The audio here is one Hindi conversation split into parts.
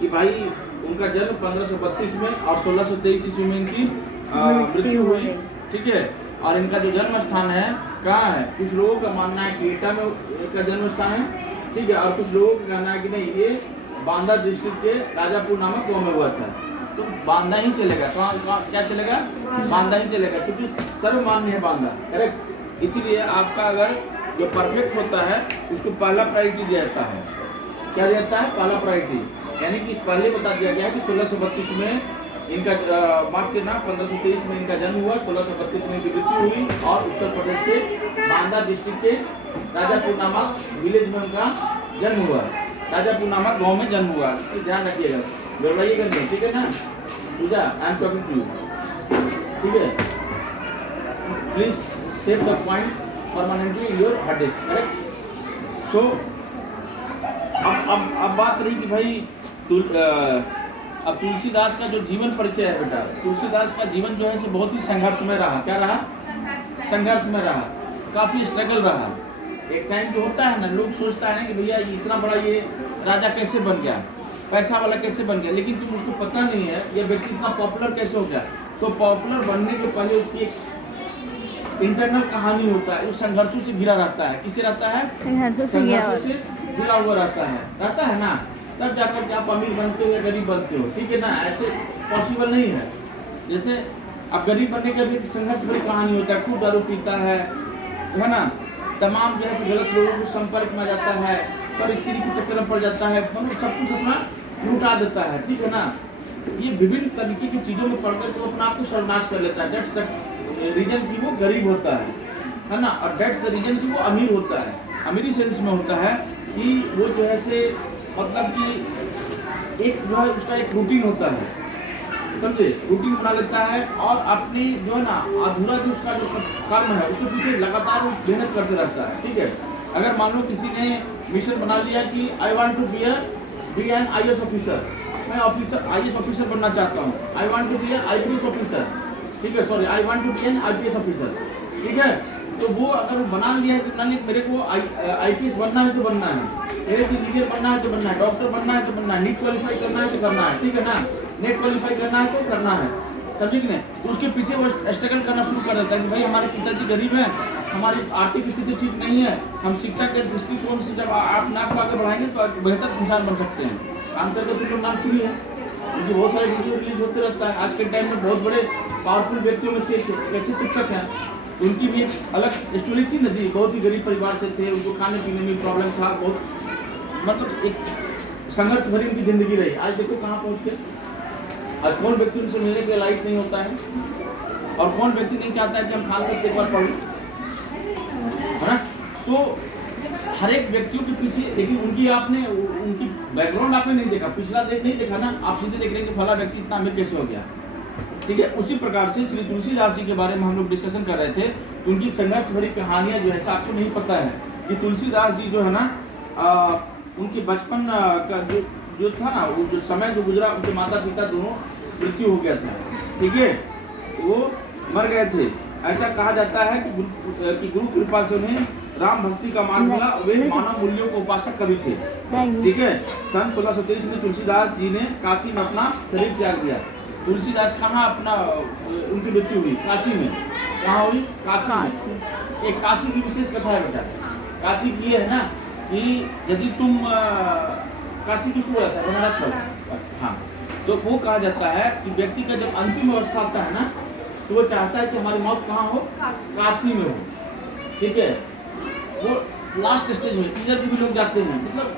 कि भाई उनका जन्म 1532 में और 1623 ईस्वी में इनकी मृत्यु हुई, ठीक है। और इनका जो जन्म स्थान है कहाँ है, कुछ लोगों का मानना है कि एटा में इनका जन्म स्थान है, ठीक है। और कुछ लोगों का कहना है कि नहीं, ये बांदा डिस्ट्रिक्ट के राजापुर नामक गाँव में हुआ था। तो बांदा ही चलेगा, कहाँ क्या चलेगा, बांदा ही चलेगा, क्योंकि सर्वमान्य है बांदा, करेक्ट। इसीलिए आपका अगर जो परफेक्ट होता है उसको पहला प्रायोरिटी दिया जाता है। क्या दिया जाता है, पहला प्रायोरिटी। यानी कि पहले बता दिया गया है कि 1632 में इनका माफ करना 1523 में इनका जन्म हुआ, 1632 में इनकी मृत्यु हुई और उत्तर प्रदेश के बांदा डिस्ट्रिक्ट के राजापुर नामक विलेज में उनका जन्म हुआ, राजापुर नामक गांव में जन्म हुआ। इसको ध्यान रखिएगा, गड़बड़ाइएगा नहीं, ठीक है ना। Puja, I am talking to you, ठीक है। Please save the point permanently in your hard disk, correct. So अब बात रही कि भाई अब तुलसीदास का जो जीवन परिचय है बेटा, तुलसीदास का जीवन जो है से बहुत ही संघर्षमय रहा। क्या रहा, संघर्षमय रहा, काफी स्ट्रगल रहा। एक टाइम जो होता है ना, लोग सोचता है ना कि भैया इतना बड़ा ये राजा कैसे बन गया, पैसा वाला कैसे बन गया, लेकिन तुम उसको पता नहीं है ये व्यक्ति इतना पॉपुलर कैसे हो गया। तो पॉपुलर बनने के पहले उसकी एक इंटरनल कहानी होता है, उस संघर्षों से घिरा रहता है। किसे रहता है, संघर्षों से घिरा हुआ रहता है ना। तब जाकर के आप अमीर बनते हो या गरीब बनते हो, ठीक है ना। ऐसे पॉसिबल नहीं है। जैसे अब गरीब बनने का भी संघर्ष भरी कहानी होता है, खूब दारू पीता है ना, तमाम जैसे गलत लोगों के संपर्क में जाता है, पर स्त्री के चक्कर में पड़ जाता है, सब कुछ अपना लुटा देता है, ठीक है ना। ये विभिन्न तरीके की चीज़ों में पढ़कर तो अपना आप को सर्वनाश कर लेता है। डेट्स द रीजन की वो गरीब होता है ना, और डेट्स द रीजन की वो अमीर होता है। अमीरी सेंस में होता है कि वो जो है से मतलब कि एक जो है उसका एक रूटीन होता है, समझे, रूटीन बना लेता है और अपनी जो है ना अधूरा जो उसका जो कर्म है उसके पीछे लगातार मेहनत करते रहता है, ठीक है। अगर मान लो किसी ने मिशन बना लिया कि I want to be an IAS officer, मैं ऑफिसर IAS ऑफिसर बनना चाहता हूँ, I want to be an IPS officer, ठीक है, sorry I want to be an IPS officer, ठीक है। तो वो अगर वो बना लिया है कि मेरे को IPS बनना है तो बनना है, मेरे को इंजीनियर बनना है तो बनना है, डॉक्टर बनना है तो बनना है, नीट क्वालिफाई करना है तो करना है, ठीक है ना, नेट क्वालिफाई करना है तो करना है, समझे कि नहीं। तो उसके पीछे वो स्ट्रगल करना शुरू कर देता है कि भाई हमारे पिताजी गरीब हैं, हमारी आर्थिक स्थिति ठीक नहीं है, हम शिक्षा के दृष्टिकोण से जब आप नाक को आगे बढ़ाएंगे तो बेहतर इंसान बन सकते हैं। आंसर का तुम नाम सुनिए, क्योंकि बहुत सारे वीडियो रिलीज होते रहता है। आज के टाइम में बहुत बड़े पावरफुल व्यक्तियों में से अच्छे शिक्षक हैं, उनकी भी एक अलग स्टोरी थी ना जी। बहुत ही गरीब परिवार से थे, उनको खाने पीने में प्रॉब्लम था, बहुत मतलब एक संघर्ष भरी उनकी जिंदगी रही। आज देखो कहाँ पहुँच के, आज कौन व्यक्ति उनसे मिलने के लिए लाइक नहीं होता है, और कौन व्यक्ति नहीं चाहता है कि हम खान करके एक बार पढ़ें, है ना। तो हर एक व्यक्तियों के पीछे, लेकिन उनकी बैकग्राउंड आपने नहीं देखा, पिछला नहीं देखा ना, आप सीधे देख रहे हैं कि फला व्यक्ति इतना अमीर कैसे हो गया, ठीक है। उसी प्रकार से श्री तुलसीदास जी के बारे में हम लोग डिस्कशन कर रहे थे। तो उनकी संघर्ष भरी कहानियां जो है आपको नहीं पता है कि तुलसीदास जी जो है ना उनके बचपन का जो था ना, वो जो समय जो गुजरा, उनके माता पिता दोनों मृत्यु हो गया था, ठीक है, वो मर गए थे। ऐसा कहा जाता है कि गुरु कृपा से उन्हें राम भक्ति का मान मिला, वे मानव मूल्यों को उपासक कवि थे, ठीक है। सन 1623 में तुलसीदास जी ने काशी में अपना शरीर त्याग दिया। तुलसीदास कहाँ अपना उनकी मृत्यु हुई, काशी में। कहाँ हुई, काशी। एक काशी की विशेष कथा है बेटा। काशी की है ना कि यदि तुम काशी किसको बोला था, बनारस वाला, हाँ। तो वो कहा जाता है कि व्यक्ति का जब अंतिम अवस्था आता है ना, तो वो चाहता है कि हमारी मौत कहाँ हो, काशी में हो, ठीक है। वो लास्ट स्टेज में इधर भी लोग जाते हैं, मतलब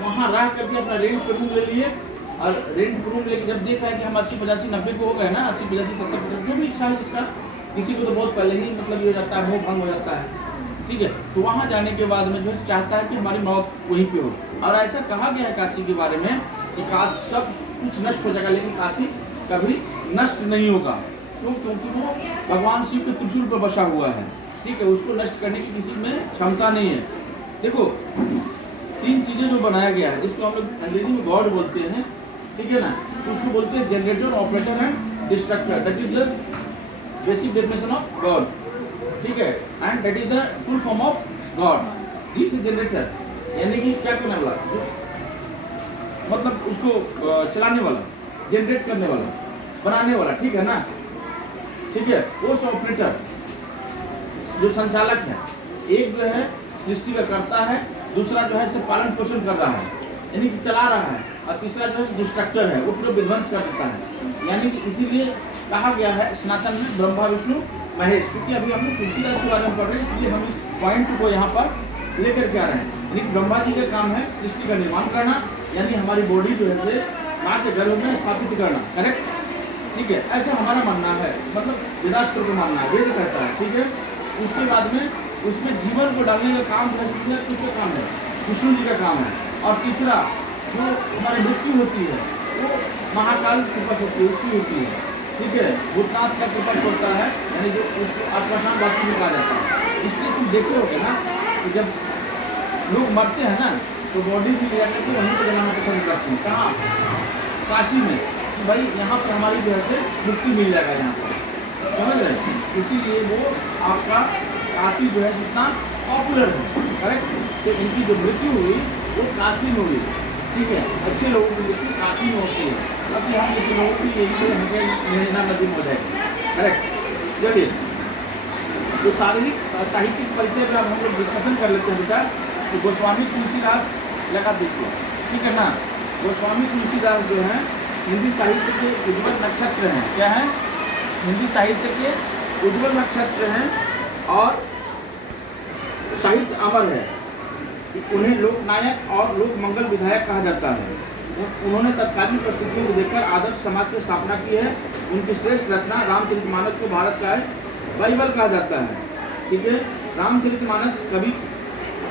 वहाँ रह करके अपना रेंट पर रूम ले लिए, और रेंट पर रूम लेके जब देख रहा है कि हम 80 85 90 को हो गए ना, 80 85 70 50 जो भी इच्छा है जिसका, किसी को तो बहुत पहले ही मतलब ये हो जाता है, मोह भंग हो जाता है, ठीक है। तो वहाँ जाने के बाद में जो चाहता है कि हमारी मौत वहीं पे हो। और ऐसा कहा गया है काशी के बारे में कि काशी सब कुछ नष्ट हो जाएगा, लेकिन काशी कभी नष्ट नहीं होगा, क्यों, क्योंकि वो भगवान शिव के त्रिशूल पर बसा हुआ है, ठीक है। उसको नष्ट करने की किसी में क्षमता नहीं है। देखो 3 चीजें जो बनाया गया है, जिसको हम लोग अंग्रेजी में गॉड बोलते हैं, ठीक है ना, तो उसको बोलते हैं generator, operator and destructor. That is the basic definition of God, ठीक है, and that is the full form of God. This is generator, यानी कि क्या करने वाला, मतलब उसको चलाने वाला, जनरेट करने वाला, बनाने वाला, ठीक है ना, ठीक है। वो ऑपरेटर जो संचालक है, एक जो है सृष्टि का करता है, दूसरा जो है इसे पालन पोषण कर रहा है, यानी कि चला रहा है, और तीसरा जो है डिस्ट्रक्टर है, वो पूरा विध्वंस कर देता है। यानी कि इसीलिए कहा गया है सनातन में ब्रह्मा विष्णु महेश, क्योंकि अभी हम लोग तुलसीदास के बारे में पढ़ रहे हैं, इसलिए हम इस पॉइंट को यहाँ पर लेकर के आ रहे हैं। यानी ब्रह्मा जी का काम है सृष्टि का निर्माण करना, यानी हमारी बॉडी जो है माँ के गर्भ में स्थापित करना, करेक्ट, ठीक है, ऐसा हमारा मानना है, मतलब वेदास्त्र को मानना है, वेद कहता है, ठीक है। उसके बाद में उसमें जीवन को डालने का काम किसका काम है, विष्णु जी का काम है। और तीसरा जो हमारी मृत्यु होती है वो महाकाल कृपा होती है, उसकी होती है, ठीक है, भूतनाथ का कृपा होता है, यानी जो उसको आत्माशान वास्तु में कहा जाता है। इसलिए तुम देखे होगे ना कि जब लोग मरते हैं ना तो बॉडी भी ले जाकर के वहीं पर जलाना पसंद करते हैं, कहाँ, काशी में, कि भाई यहाँ पर हमारी जो है मुक्ति मिल जाएगा यहाँ पर, समझ रहे। इसीलिए वो आपका काशी जो है जितना पॉपुलर है, करेक्ट। तो इनकी जो मृत्यु हुई वो काशी में हुई, ठीक है, अच्छे लोगों की मृत्यु काशी में होती है। अब हम जैसे लोगों की यही मेहना नदी में हो जाएगी, करेक्ट। चलिए, तो शारीरिक साहित्यिक परिचय पर हम लोग डिस्कशन कर लेते हैं बेटा। तो गोस्वामी तुलसीदास लगा दीजिए, ठीक है ना। गोस्वामी तुलसीदास जो हैं हिंदी साहित्य के उज्ज्वल नक्षत्र हैं, क्या है, हिंदी साहित्य के उज्ज्वल नक्षत्र हैं और साहित्य अमर है। उन्हें लोकनायक और लोक मंगल विधायक कहा जाता है। उन्होंने तत्कालीन परिस्थितियों को देखकर आदर्श समाज की स्थापना की है। उनकी श्रेष्ठ रचना रामचरितमानस को भारत का बाइबल कहा जाता है, ठीक है। रामचरितमानस कवि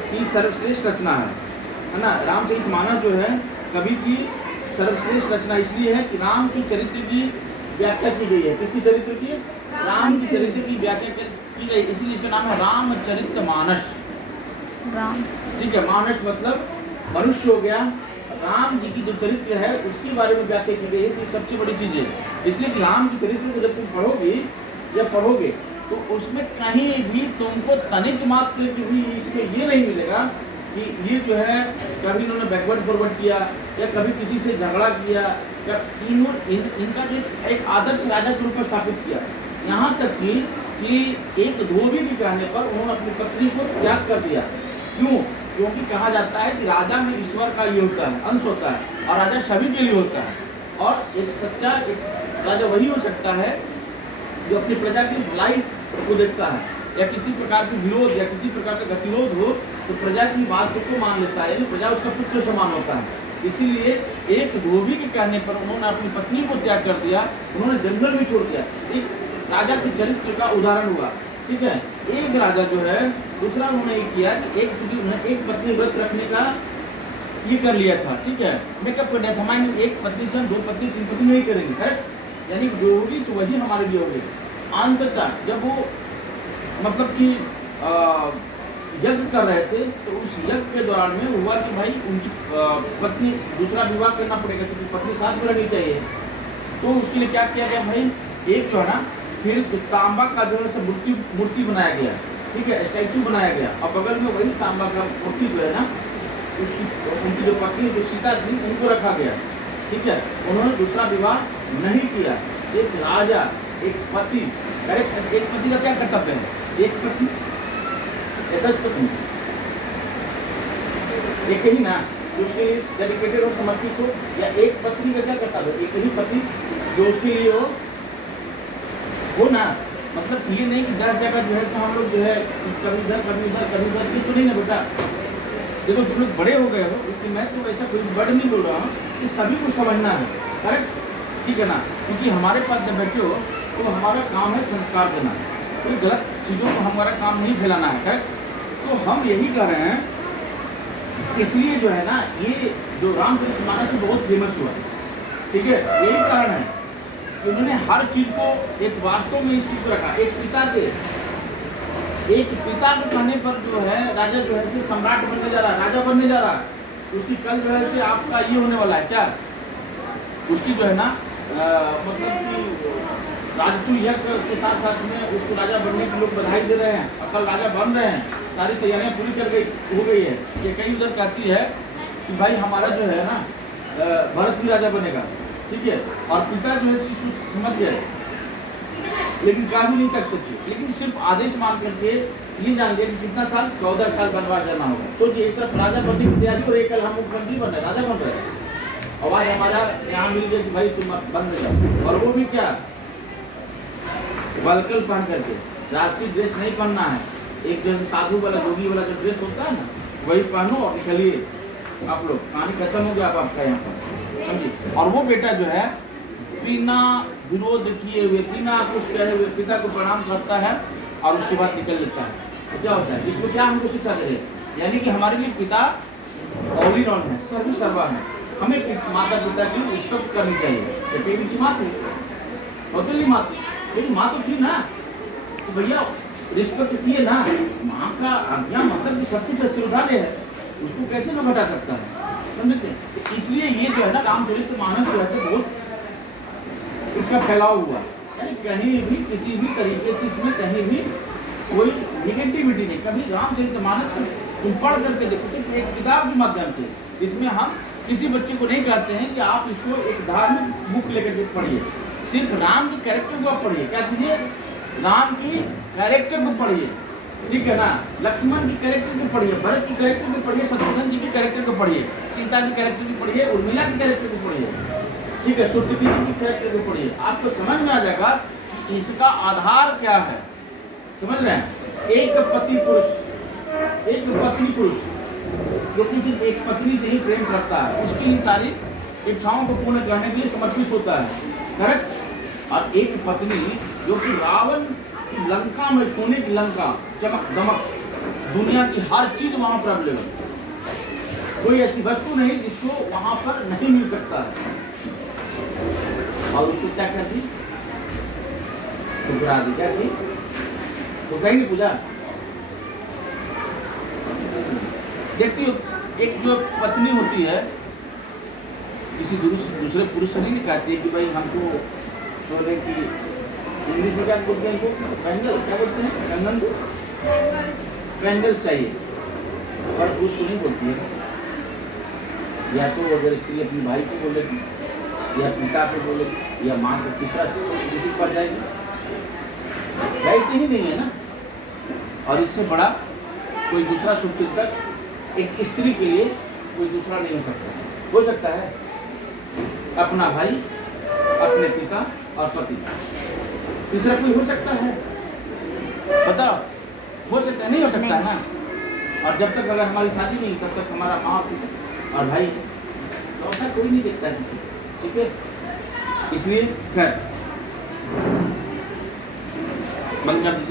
की सर्वश्रेष्ठ रचना है ना। रामचरितमानस जो है कवि की सर्वश्रेष्ठ रचना इसलिए है कि राम के चरित्र की व्याख्या की गई है। किसकी चरित्र की? राम के चरित्र की व्याख्या की गई, इसलिए इसका नाम है रामचरितमानस, ठीक है। मानस मतलब मनुष्य हो गया। राम जी की जो चरित्र है उसके बारे में व्याख्या की गई है कि सबसे बड़ी चीज़ है, इसलिए कि राम के चरित्र को जब तुम पढ़ोगे तो उसमें कहीं भी तुमको तनिक मात्र की भी इसमें ये नहीं मिलेगा कि ये जो है कभी इन्होंने बैकवर्ड फॉरवर्ड किया या कभी किसी से झगड़ा किया या इनका जो एक आदर्श राजा के रूप में स्थापित किया। यहाँ तक कि एक धोबी के कहने पर उन्होंने अपनी पत्नी को त्याग कर दिया। क्यों? क्योंकि कहा जाता है कि राजा में ईश्वर का ये होता है, अंश होता है, और राजा सभी के लिए होता है। और एक सच्चा एक राजा वही हो सकता है जो अपनी प्रजा की भलाई को देखता है, या किसी प्रकार की विरोध या किसी प्रकार का गतिरोध हो तो प्रजा की बात को मान लेता है, प्रजा उसका पुत्र समान होता है। इसीलिए एक धोबी के कहने पर उन्होंने अपनी पत्नी को त्याग कर दिया, उन्होंने जंगल भी छोड़ दिया। एक राजा के चरित्र का उदाहरण हुआ, ठीक है। एक राजा जो है, दूसरा उन्होंने ये किया कि एक पत्नी व्रत रखने का ये कर लिया था, ठीक है, मेकअप कर लिया था। हमारे एक पत्नी से 2 पत्नी 3 पत्नी नहीं करेंगे, करेक्ट, यानी जो होगी वही हमारे लिए होगी। अंततः जब वो मतलब कि यज्ञ कर रहे थे तो उस यज्ञ के दौरान में हुआ कि भाई उनकी पत्नी दूसरा विवाह करना पड़ेगा, क्योंकि पत्नी साथ में रहनी चाहिए। तो उसके लिए क्या किया गया भाई, एक जो है ना फिर तांबा का जो है मूर्ति बनाया गया, ठीक है, स्टैचू बनाया गया, और बगल में वही तांबा का मूर्ति जो है ना उनकी जो पत्नी जो सीता थी उनको रखा गया, ठीक है। उन्होंने दूसरा विवाह नहीं किया। एक राजा, एक पति, करेक्ट, एक पति का क्या कर्तव्य है, एक पति 10 पत्नी, एक ही ना, उसके लिए डेडिकेटेड और समर्पित हो, या एक पत्नी का क्या कर्तव्य, एक ही पति जो उसके लिए हो ना। मतलब ये नहीं कि 10 जगह जो है तो हम लोग जो है कभी इधर कभी उधर कभी उधर, ये तो नहीं ना बेटा। देखो तुम लोग बड़े हो गए हो, इसलिए मैं तो ऐसा कोई वर्ड नहीं बोल रहा हूँ कि सभी को समझना है, करेक्ट, ठीक है ना। क्योंकि हमारे पास जब बैठे हो तो हमारा काम है संस्कार देना, कोई गलत चीज़ों को हमारा काम नहीं फैलाना है, करेक्ट। तो हम यही कर रहे हैं, इसलिए जो है ना ये जो रामचरितमानस बहुत फेमस हुआ, ठीक है। यही कारण है कि उन्होंने हर चीज़ को एक वास्तव में इस चीज़ को रखा। एक पिता के कहने पर जो है राजा जो है से सम्राट बनने जा रहा है, राजा बनने जा रहा है। उसकी कल जो है से आपका ये होने वाला है, क्या उसकी जो है ना मतलब कि राजसूय यज्ञ के साथ साथ में उसको राजा बनने के लोग बधाई दे रहे हैं, और कल राजा बन रहे हैं, सारी तैयारियां पूरी हो गई है। ये कई उधर कहती है कि भाई हमारा जो है ना भरत ही राजा बनेगा, ठीक है। और पिता जो है शिशु समझ गए, लेकिन कर भी नहीं सकते थे, लेकिन सिर्फ आदेश मान करके ये जान लिया कि कितना साल, 14 साल बनवास जाना होगा। सोचिए, एक तरफ राजा बनने की तैयारी और एक कल हम मुख्यमंत्री बन रहे, राजा बन रहे, और आज हमारा यहाँ मिल गया कि भाई तुम बन रहे, और वो भी क्या, बलकल पहन करके, राष्ट्रीय ड्रेस नहीं पहनना है, एक जैसे साधु वाला जोगी वाला जो ड्रेस होता है ना, वही पहनो और निकलिए आप लोग, कहानी खत्म हो गया अब आपका यहाँ पर, समझिए। और वो बेटा जो है बिना विरोध किए हुए, बिना कुछ कहे हुए पिता को प्रणाम करता है और उसके बाद निकल लेता है। तो क्या होता है, इसमें क्या हमको शिक्षा दे रहे हैं, यानी कि हमारे लिए पिता ऑल इन ऑल है, सर्व सर्वा है। हमें माता पिता की रिस्पेक्ट करनी चाहिए। जैसे इनकी माँ थी, होती माँ थी, लेकिन माँ तो थी ना, तो भैया रिस्पेक्ट किए ना। माँ का आज्ञा मतलब सब कुछ सिरधारे है, उसको कैसे न घटा सकता है, समझते। इसलिए ये जो है ना रामचरितमानस जो है बहुत इसका फैलाव हुआ, यानी कहीं भी किसी भी तरीके से इसमें कहीं भी कोई निगेटिविटी नहीं। कभी रामचरितमानस को तुम पढ़ करके देखो, एक किताब के माध्यम से, इसमें हम किसी बच्चे को नहीं कहते हैं कि आप इसको एक धार्मिक बुक लेकर के पढ़िए, सिर्फ राम के कैरेक्टर को आप पढ़िए। क्या कीजिए, राम की कैरेक्टर को पढ़िए, ठीक है ना, लक्ष्मण की कैरेक्टर को पढ़िए, भरत की कैरेक्टर को पढ़िए, शत्रुघ्न जी की कैरेक्टर को पढ़िए, सीता की कैरेक्टर को पढ़िए, उर्मिला की कैरेक्टर को पढ़िए, ठीक है, सुरती जी की कैरेक्टर को पढ़िए। आपको समझ में आ जाएगा कि इसका आधार क्या है, समझ रहे हैं। एक पति पुरुष, एक पत्नी पुरुष जो किसी एक पत्नी से ही प्रेम करता है, उसकी ही सारी इच्छाओं को पूर्ण करने के लिए समर्पित होता है, करेक्ट। और एक पत्नी जो कि रावण लंका में, सोने की लंका, चमक दमक, दुनिया की हर चीज वहां पर अवेलेबल, कोई ऐसी वस्तु नहीं जिसको वहां पर नहीं मिल सकता है, और उसको क्या कर दी, ठुकरा दी। क्या की, तो कहीं नहीं पूजा। देखती हो, एक जो पत्नी होती है किसी दूसरे पुरुष से नहीं कहती है कि भाई हमको सोने की, इंग्लिश में क्या बोलते हैं इनको, बैंगल, क्या बोलते हैं, कंगन को, बैंगल्स चाहिए, और पुरुष को नहीं बोलती है। या तो अगर स्त्री अपनी भाई को बोलेगी, या पिता को बोलेगी, या माँ को, तीसरा किसी पर जाएगी, राइट ही नहीं है ना। और इससे बड़ा कोई दूसरा शुभ चिंतक एक स्त्री के लिए कोई दूसरा नहीं हो सकता। हो सकता है अपना भाई, अपने पिता और पति, तीसरा कोई हो सकता है, बताओ, हो सकता है, नहीं हो सकता है ना। और जब तक अगर हमारी शादी नहीं, तब तक हमारा माँ और भाई, तो ऐसा कोई नहीं देखता है किसी, ठीक है। इसलिए खैर बंद कर दीजिए।